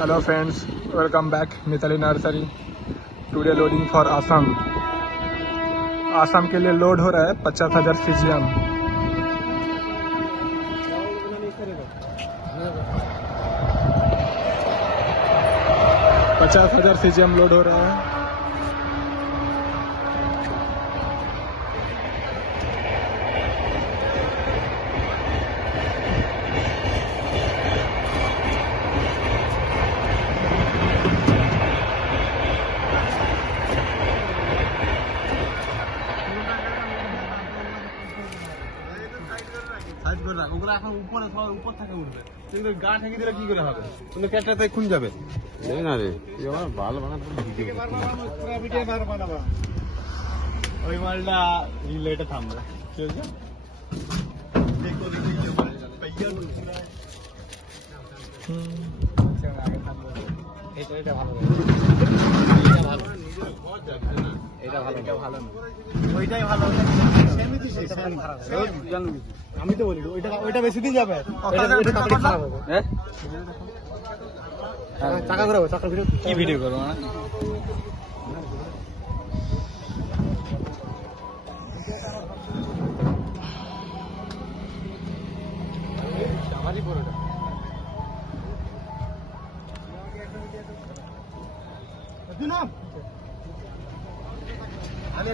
Hello friends, welcome back Mitali nursery. Today loading for Assam. Assam के लिए load हो रहा है 50,000 सीजियम। 50,000 सीजियम लोड हो रहा है। উপর থেকে উঠবে কিন্তু গা ঠেকে দিলে কি করে হবে? কিন্তু ক্যাটটাতে খুন যাবে না রে। ভালো বানাবো ওই মালটা রিলেটে থামবে। এটা ভালো, এটা ভালো, ওইটাই ভালো। আমি তো বলি ওইটা বেশি দিন যাবে, টাকা ঘুরাবো। টাকা ভিডিও কি ভিডিও করবো না? আমারই বড়টা আমি